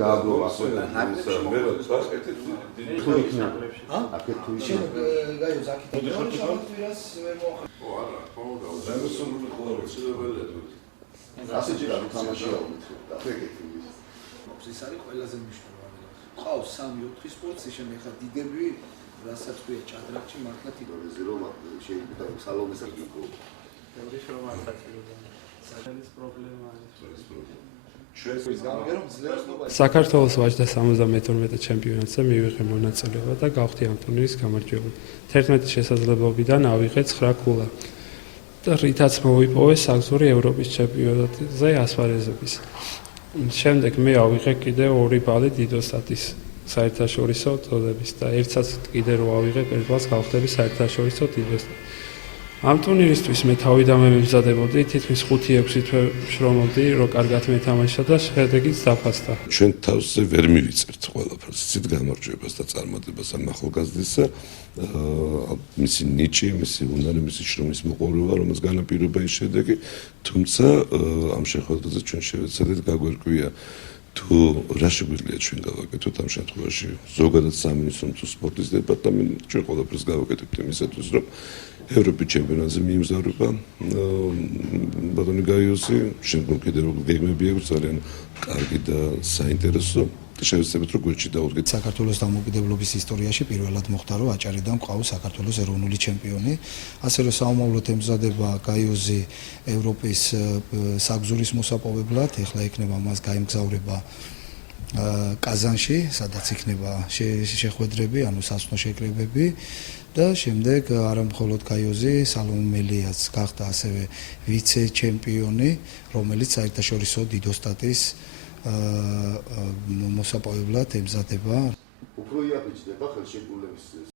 გააბლოვა ხო და მე რა ბასკეტით თუ იქნება აქეთ თუ იქნება გაიოს აქეთ შამათვირას ვერ მოახერხა. ო არა თქო ზემოსული ყოველწლიურია ასეთი რა თამაშია უმეთრე და ეგეთი ის არის ყველაზე მნიშვნელოვანი. ყავს 3-4 სპორტი შემდეგ ხა დიდები რასაც ქვია ჭადრაკში მართლა თითოეულზე რომ შეიძლება სალომეს აკეთო. ბევრი შრომ არ საჭიროა. საერთოდ პრობლემა არის. საქართველოს ვაჟთა 72 ჩემპიონატზე მივიღე მონაწილეობა და გავხდი ამ ტურნირის გამარჯვებული. 11 შესაძლებლობიდან ავიღე 9 ქულა. და რითაც მოვიპოვე საგზური ევროპის ჩემპიონატზე ასპარეზების. შემდეგ მე ავიღე კიდევ 2 ბალი დიდოსტატის საერთაშორისო წოდების და ერთსაც კიდე რო ავიღე პირველს გავხდები საერთაშორისო დიდოსტატი. ამ ტურნირისთვის მე თავიდან მემზადებოდი თითქმის 5-6 თვე შრომობდი რომ კარგად მეთამაშა და შედეგიც დაფასდა. ჩვენ თავზე ვერ მივიწერთ ყველაფერს, ცით გამარჯვებას და წარმატებას ამ ახალგაზრდისა, მისი ნიჭი, მისი უნარი, მისი შრომის მოყვარევა, რომელიც განაპირობა ის შედეგი, თუმცა ამ შეხვედრაზე ჩვენ შევეცადეთ გაგვერკვია თუ რა შეგვიძლია ჩვენ გავაკეთოთ ამ შემთხვევაში ზოგადად სამინისტრო თუ სპორტის დეპარტამენტი ჩვენ ყველაფერს გავაკეთებთ იმისათვის რომ ევროპის ჩემპიონატზე მიემგზავრება ბატონი გაიოსი შემდგომ კიდევ გეგმები აქვს ძალიან კარგი და საინტერესო და შევეცდებით რომ გვერდში დავუდგეთ საქართველოს დამოუკიდებლობის ისტორიაში პირველად მოხდა რომ აჭარიდან ყავს საქართველოს ეროვნული ჩემპიონი ასე რომ საომავლოდ ემზადება გაიოზი ევროპის საგზურის მოსაპოვებლად ეხლა იქნება მას გაემგზავრება კაზანში სადაც იქნება შეხვედრები ანუ სასწავლო შეკრებები და შემდეგ არა მხოლოდ გაიოზი სალომელიაც გახდა ასევე ვიცე ჩემპიონი რომელიც საერთაშორისო დიდოსტატის მოსაპოვებლად ემზადება უფრო იაფიჭდება ხელშეკრულების